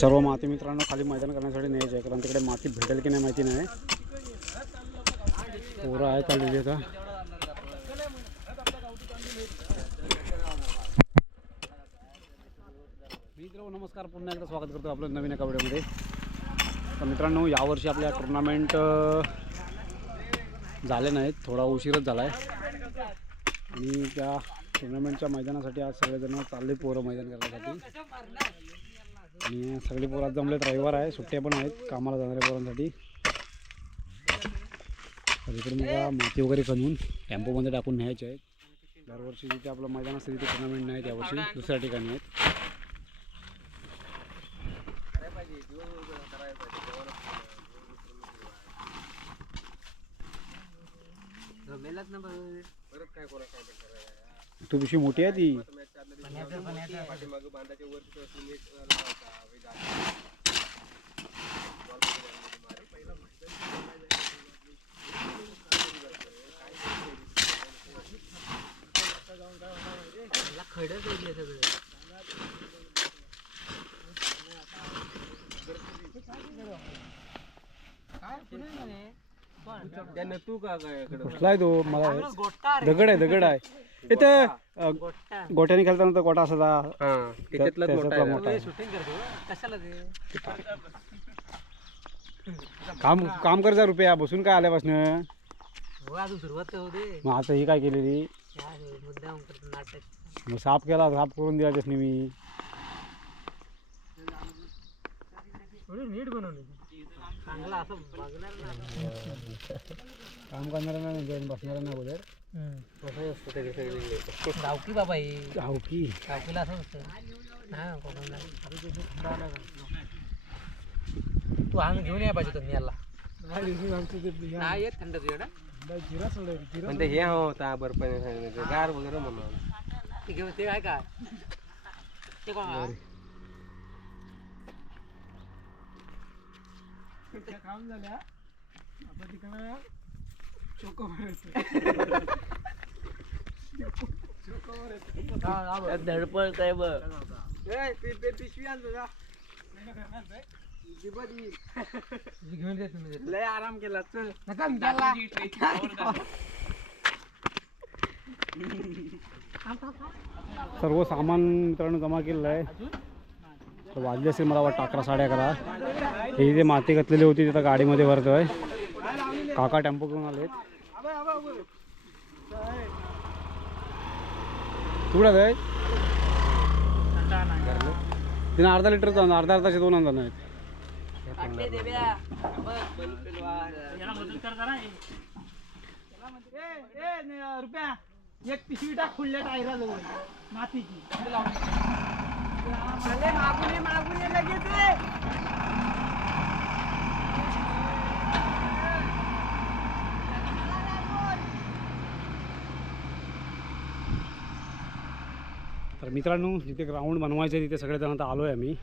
सर्व माती मित्रांनो खाली मैदान करण्यासाठी न्यायचे आहे कारण तिकडे माती भेटेल की नाही माहिती नाही. पोरं आहेत आलेली आता मित्र नमस्कार. पुन्हा एकदा स्वागत करतो आपलं नवीन एका व्हिडिओमध्ये. तर मित्रांनो यावर्षी आपल्या टुर्नामेंट झाले नाहीत थोडा उशीरच झाला आहे आणि त्या टुर्नामेंटच्या मैदानासाठी आज सगळेजण चालले पोरं मैदान करण्यासाठी. आणि सगळे पोरं आज जमलेत रविवार आहे सुट्ट्या पण आहेत कामाला जाणाऱ्या पोरांसाठी. तर मला मग माती वगैरे खणून टेम्पोमध्ये टाकून न्यायचे आहेत. दरवर्षी जिथे आपलं मैदान असतं तिथे टुर्नामेंट नाही त्यावर्षी दुसऱ्या ठिकाणी आहेत. तू पिशी मोठी आहे ती. तू कुठला आहे तो मला दगड आहे दगड आहे. इथं अं, गोट्याने खेळताना तो गोटा असा हा त्याच्यातलाच मोठा त्याच्यातला आहे. मोठा आहे. शूटिंग करतो. कशाला ते? काम काम कर जा रुपया बसून काय आल्यापासून? हो मग आता ही काय केलेली? मग साफ केला साफ करून दिला त्यासनी मी. थोडी नीट बनवली. चांगला असं बघणार ना काम करणाऱ्यांना नाही जाऊन बसणाऱ्यांना अगोदर. गावकी बाबा ही. हो की गावकीला असं असतं हा कोकणला. तू अंग घेऊन या पाहिजे तुम्ही याला. नाही येत थंड तुझ्याकडे. पण ते हे होता बर्फाने सांगितलं गार वगैरे म्हणून. ते घेऊन ते काय काय? ते कोण धडपड आहे बघ पिशवी आणतो का घेऊन दे तुम्ही लय आराम केला चल सर्व सामान मित्रांनो जमा केलेलं आहे. तर वाजले असेल मला वाटतं अकरा साडे अकरा. ही जे माती घातलेली होती तिथं गाडीमध्ये भरतो आहे काका टेम्पो घेऊन आलेत. कुठं आहे तिने अर्धा लिटरचा अर्धा अर्धाचे दोन आणला नाहीत. रुपया. एक पिशवी टाक खुल्ल्या टायरा जवळ मातीची. मागून मागून लगेच तर मित्रांनो जिथे ग्राउंड बनवायचं आहे तिथे सगळेजण आता आलो आहे आम्ही.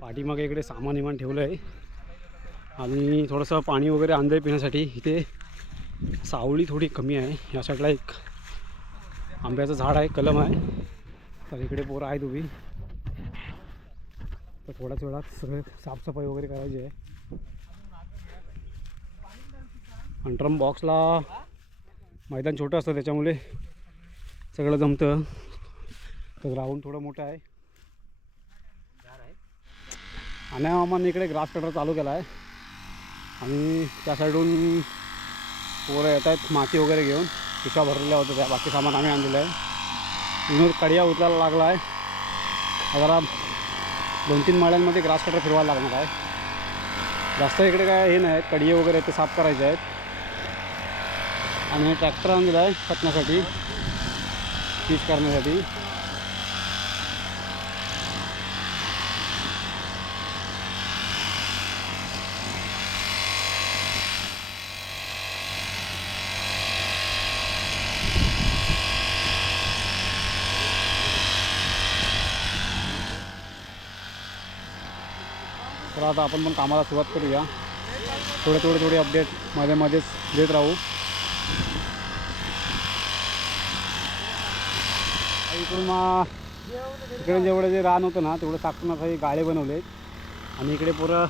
पाठीमागे इकडे सामान इमान ठेवलं आहे आणि थोडंसं पाणी वगैरे आणलं पिण्यासाठी. इथे सावळी थोडी कमी आहे. या साईडला एक आंब्याचं झाड आहे कलम आहे. तर इकडे पोरं आहेत उभी. तर थोड्याच वेळात सगळे साफसफाई वगैरे करायची आहे. अंटरम बॉक्सला मैदान छोटं असतं त्याच्यामुळे सगळं जमतं. तर ग्राउंड थोडं मोठं आहे. आणि मामाने इकडे ग्रास कटर चालू केला आहे. आणि त्या साईडून पोरं येत आहेत माती वगैरे घेऊन. पिशा भरलेल्या होत्या त्या बाकी सामान आम्ही आणलेलं आहे. विनोद कडिया उचलायला लागला आहे. जरा दोन तीन माळ्यांमध्ये ग्रास कटर फिरवायला लागणार आहे. जास्त इकडे काय हे नाही कडिये वगैरे ते साफ करायचे आहेत. आणि ट्रॅक्टर आणलेला आहे खतण्यासाठी पीच करण्यासाठी. चला आता आपण पण कामाला सुरुवात करूया. थोडे थोडे थोडे अपडेटमध्ये मध्येच देत राहू. इकडून मग इकडे जेवढं जे रान होतं ना तेवढं साकून काही गाळे बनवले. आणि इकडे पुरं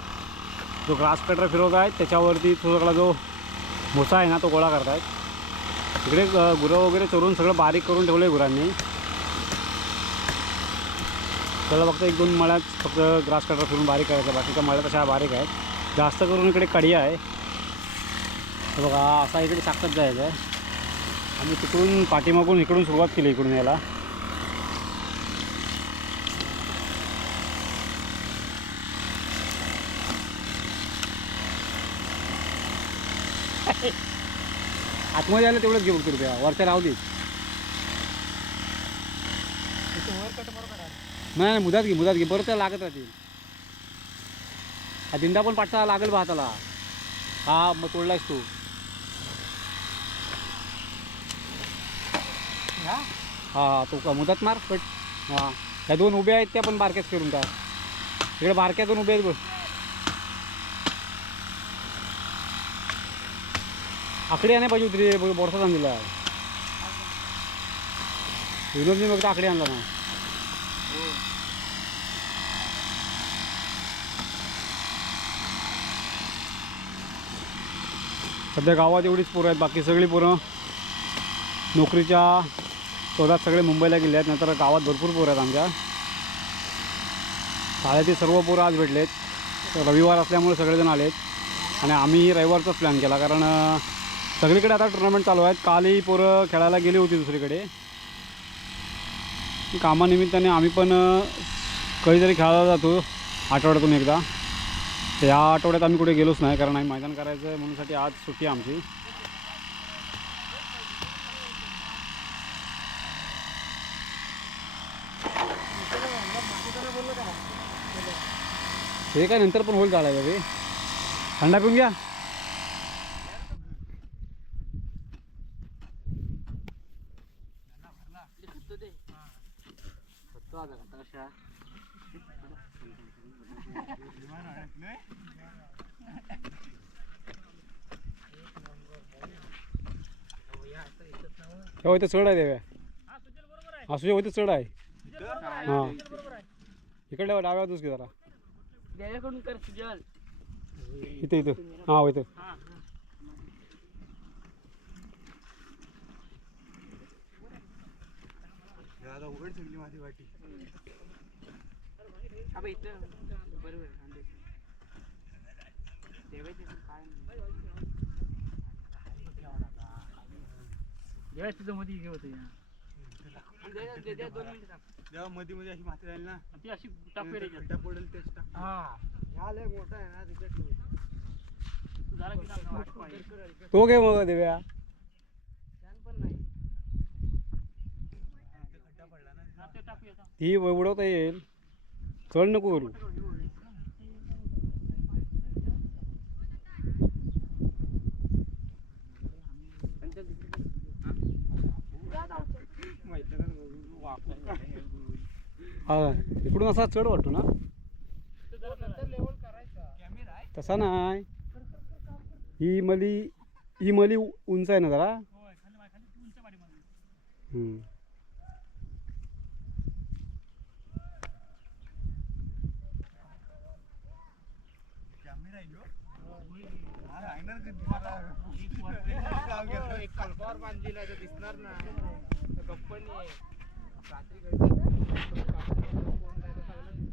जो ग्रास कटर फिरवत आहे त्याच्यावरती सगळा जो भुसा आहे ना तो गोळा करतायत. इकडे गुरं वगैरे चोरून सगळं बारीक करून ठेवलं आहे गुरांनी. त्याला फक्त एक दोन मळ्यात फक्त ग्रास कटर फिरून बारीक करायचं बाकीच्या मळ्यात अशा बारीक आहेत. जास्त करून इकडे कडिया आहे. बघा असा इकडे साखत जायचं आहे. आम्ही तिकडून पाठीमागून इकडून सुरुवात केली इकडून यायला. आतमध्ये आलं तेवढंच घेऊ कृपया रुपया. वरच्या राहू दे. नाही नाही मुदात घे मुदात घे. बरं त्याला लागत राहतील. हा दिंडा पण पाठचा लागेल बा हाताला. हा मग तोडलायस तू. हा? हा तो का मुदत मार पट. हां. ह्या दोन उभ्या आहेत त्या पण बारक्याच करून काय इकडे बारक्या दोन उभ्या आहेत बघ. आकडे आणाय पाहिजे होती रे बोरसा आणलेला विनोदने बघता आकडे आणला ना. सध्या गावात एवढीच पोरं आहेत बाकी सगळी पोरं नोकरीच्या शोधात सगळे मुंबईला गेले आहेत नंतर गावात भरपूर पोरं आहेत आमच्या. शाळेतील सर्व पोरं आज भेटलेत. आहेत रविवार असल्यामुळे सगळेजण आलेत. आणि आम्ही रविवारचाच प्लॅन केला कारण सगळीकडे आता टुर्नामेंट चालू आहेत. कालही पोरं खेळायला गेली होती दुसरीकडे. कामानिमित्ताने आम्ही पण कधीतरी खेळायला जातो आठवड्यातून एकदा. तर या आठवड्यात आम्ही कुठे गेलोच नाही कारण आम्ही मैदान करायचं आहे म्हणूनसाठी आज सुट्टी आमची. ते काय नंतर पण होईल चालायला रे थंडा पिऊन घ्या. हो इथं चढ आहे देव्या. असू इथं चढ आहे. हां. इकडे डाव्या बाजूस घे जरा. द्यायकडून कर सुजल. इथं इथं. हां हो इथं अबे इथं. बरोबर अंडे. ठेवायचे पण काय नाही. जेव्हा तुझं मध्ये हे होतं या. दे- दे- दे, दोन मिनिटं थांब. जेव्हा मध्ये मध्ये अशी माती राहील ना ती अशी टाकू रे खड्डा पडेल तेच टाक हा मोठा आहे ना. तो घे मग देव्या हा. ती उडवता येईल चढ नको करू हा इकडून असा चढ वाटतो ना तसा नाही ही मली ही मली उंच आहे ना जरा दिसणार ना कंपनी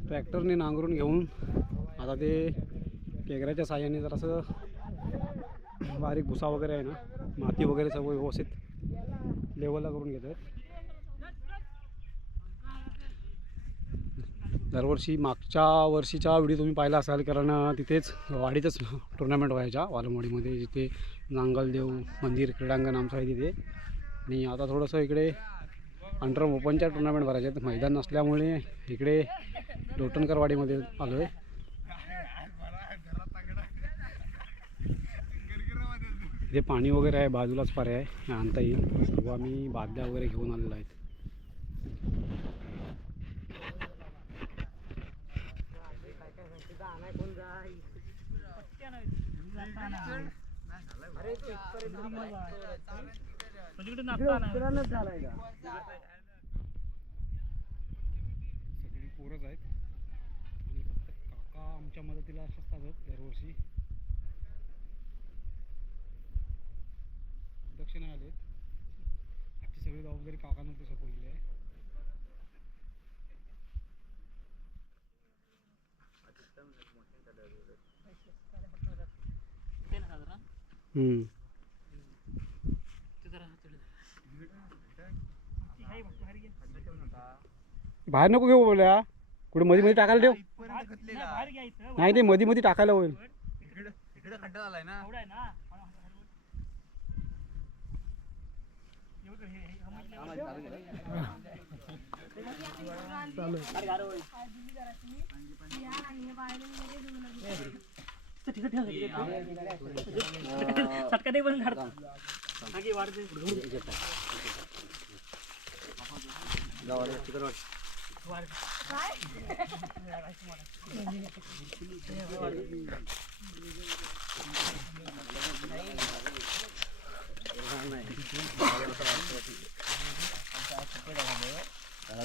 ट्रॅक्टरने नांगरून घेऊन आता ते केगऱ्याच्या साह्याने जरासं बारीक भुसा वगैरे आहे ना माती वगैरे सर्व व्यवस्थित लेवलला करून घेत आहेत दरवर्षी मागच्या वर्षीच्या व्हिडिओ तुम्ही पाहिला असाल कारण तिथेच वाडीतच टुर्नामेंट व्हायच्या वालमवाडीमध्ये जिथे नांगलदेव मंदिर क्रीडांगण आमचं आहे तिथे. आणि आता थोडंसं इकडे अंडर ओपनच्या टुर्नामेंट भरायच्या आहेत. मैदान नसल्यामुळे इकडे लोटणकरवाडीमध्ये आलो आहे इथे पाणी वगैरे आहे बाजूलाच पर्याय आणता येईल. सर्व आम्ही बादल्या वगैरे घेऊन आलेलो आहेत. नाश्ता नाही. पोरच आहेत. आणि फक्त काका आमच्या मदतीला असतात दरवर्षी. अध्यक्ष नाही आले आजची सगळी जबाबदारी काकांवरती सोपवलेली आहे. हम्म. बाहेर नको घेऊ बोल्या कुठे मध्ये मध्ये टाकायला ठेव. नाही ते मध्ये मध्ये टाकायला होईल. एवढं आहे दे पण काढतो.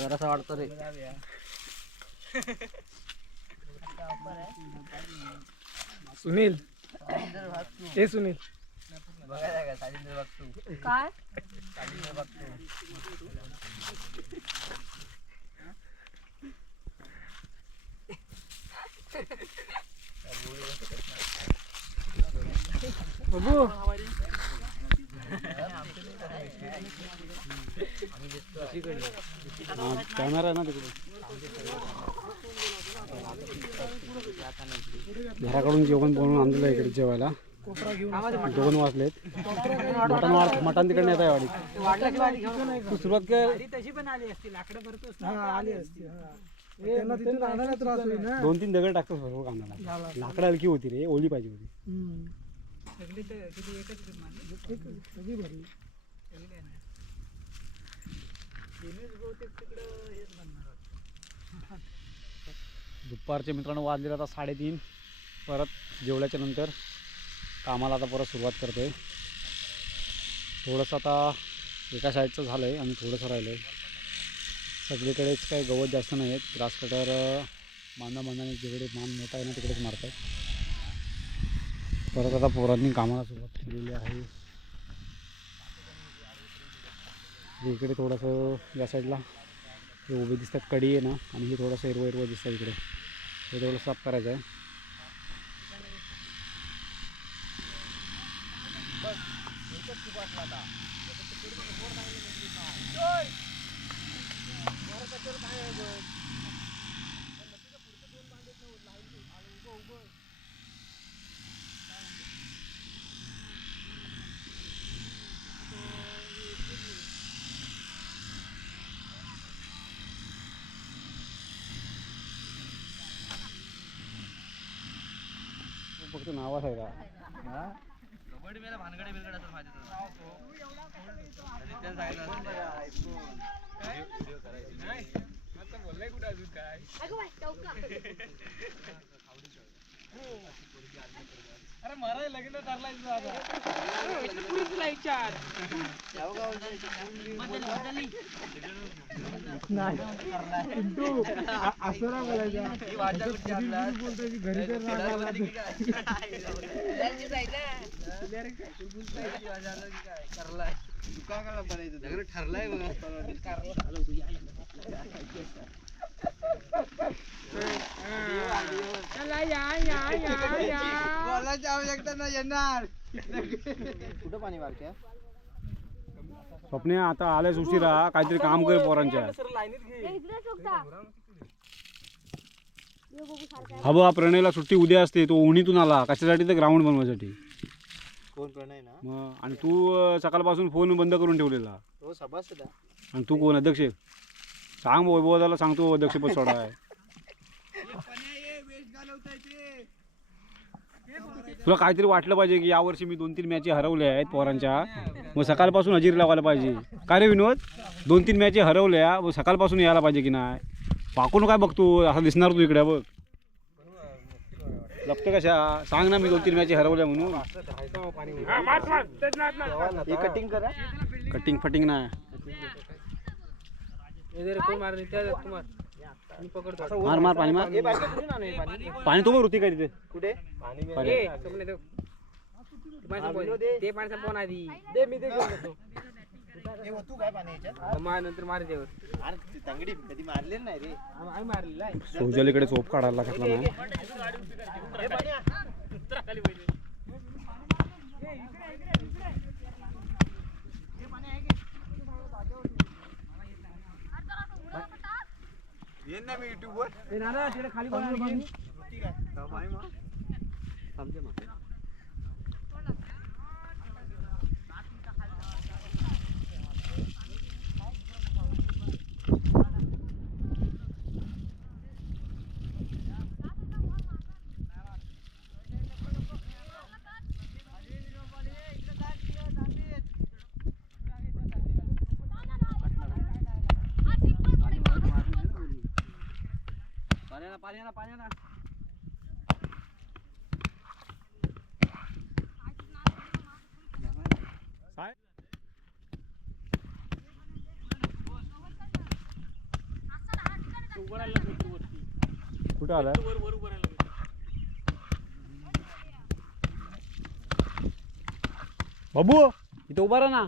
जरासा वाटतो रे सुनील. हे सुनील. काय? बघू कॅमेरा आहे ना तिकडे. घराकडून जेवण बनवून आणलेलं आहे इकडे जेवायला. दोन वाजलेत मटण वाढ मटण तिकडे येत आहे वाडी तू सुरुवात कर. तशी पण आली असती लाकडं भरतोस आली असती त्यांना तिथून आणायला त्रास होईल ना. दोन तीन दगड टाकतो सर्व कामाला लाकडं हलकी होती रे ओली पाहिजे होती. दुपारचे मित्रांनो वाजलेले आता साडेतीन. परत जेवल्याच्या नंतर कामाला आता परत सुरुवात करतोय. थोडंसं आता एका साईडचं झालं आहे आणि थोडंसं राहिलं आहे सगळीकडेच काही गवत जास्त नाही आहेत. ग्रास कटर मांदा बांधाने जिकडे मान मोठा आहे ना तिकडेच मारतात. परत आता पोरांनी कामाला सुरुवात केलेली आहे. इकडे थोडंसं या साईडला हे उभे दिसतात. कडी आहे ना आणि हे थोडंसं हिरवं हिरवं दिसतं इकडे. हे थोडं साफ करायचं आहे फक्त नावाच आहे का? मेला भानगडे बिलगड असं माझ्या तुला हो, हो. सांगितलं बोललाय कुठं अजून काय? अरे मरा लग्न ठरलाय असं ना बोलायचं घरी ठरलाय आवश्यकता नाही येणार. कुठं पाणी वारक्या स्वप्ने आता आल्यास उशिरा. काहीतरी काम कर पोरांच्या. हा बघा प्रणयला सुट्टी उद्या असते. तो उन्हीतून आला. कशासाठी तर ग्राउंड बनवायसाठी. कोण प्रणय ना? मग आणि तू सकाळपासून फोन बंद करून ठेवलेला. हो. आणि तू कोण? अध्यक्ष? सांग वैभवाला सांगतो अध्यक्षपद सोडा आहे तुला काहीतरी वाटलं पाहिजे की यावर्षी मी दोन तीन मॅची हरवल्या आहेत पोरांच्या. मग सकाळपासून हजेरी लावायला पाहिजे. काय रे विनोद? दोन तीन मॅची हरवल्या मग सकाळपासून यायला पाहिजे की नाही? पाकून काय बघतो? असं दिसणार तू इकडे बघ. लपतं कशा? सांग ना मी दोन तीन मॅची हरवल्या म्हणून. कटिंग करा. कटिंग फटिंग नाही मार मार पाणी मार. पाणी तो वरती काय तिथे. कुठे. ते पाणी. संपव. ते. पाणी संपवून आधी. दे मी ते मग नंतर मार कधी मारले नाही रे? आम्ही मारलेला आहे सोजलीकडे चोप काढायला घेतला नाही ते नाना तिकडे खाली कोणाला पाणी कुठं आलाय? बाबू! इथं उभा राहा ना.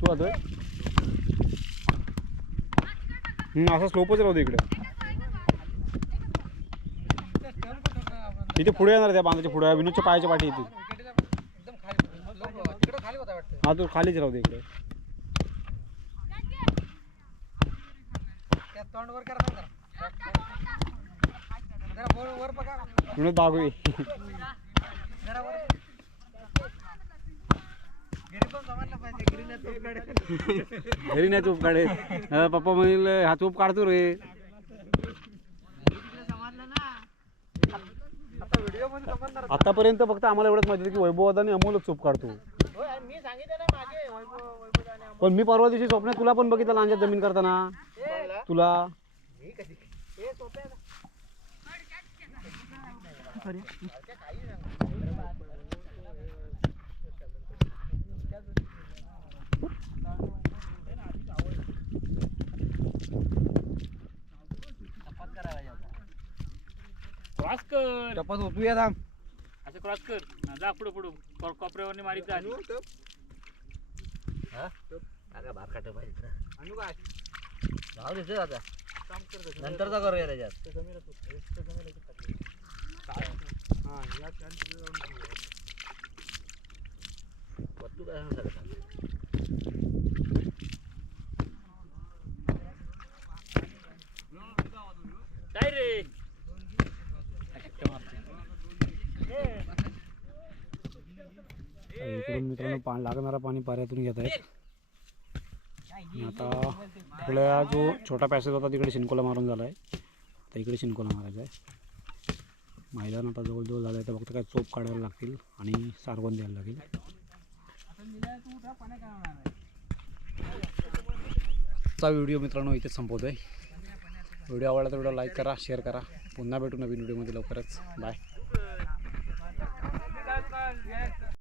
तू आता असं स्लोपच राहू दे इकडे. इथे पुढे येणार त्या बांधाच्या पुढे. विनोदच्या पायाच्या पाठी येते हा तू खालीच राहू दे इकडे. विनोद दागवे जरा वर घरी पण समजलं पाहिजे घरी नाही चोप काढे पप्पा म्हणील हा चोप काढतो रे. आतापर्यंत फक्त आम्हाला एवढंच माहिती होतं की वैभव आणि अमोलच चोप काढतो. पण मी परवा दिवशी स्वप्नात तुला पण बघितलं लांजात जमीन करताना. तुला मी कधी हे सोपं आहे ना. क्रॉस कर. टप्पा होतो या दाम असं क्रॉस कर. हा, जा पुढं पुढं. को- कोपऱ्यावरनी मारीत जा आणू काय? नंतरचा करूया त्याच्यात. काय रे. इकडून मित्रांनो पाणी लागणारा पाणी पाऱ्यातून घेत आहेत. आता आपला जो छोटा पॅसेज होता तिकडे शिनकोला मारून झाला आहे. तर इकडे शिनकोला मारायचा आहे. मैदान आता जवळजवळ झालं आहे तर फक्त काय चोप काढायला लागतील आणि सारवण द्यायला लागेल. चा व्हिडिओ मित्रांनो इथेच संपवतो आहे व्हिडिओ आवडला तर व्हिडिओ लाईक करा शेअर करा. पुन्हा भेटू नवीन व्हिडिओमध्ये लवकरच. बाय.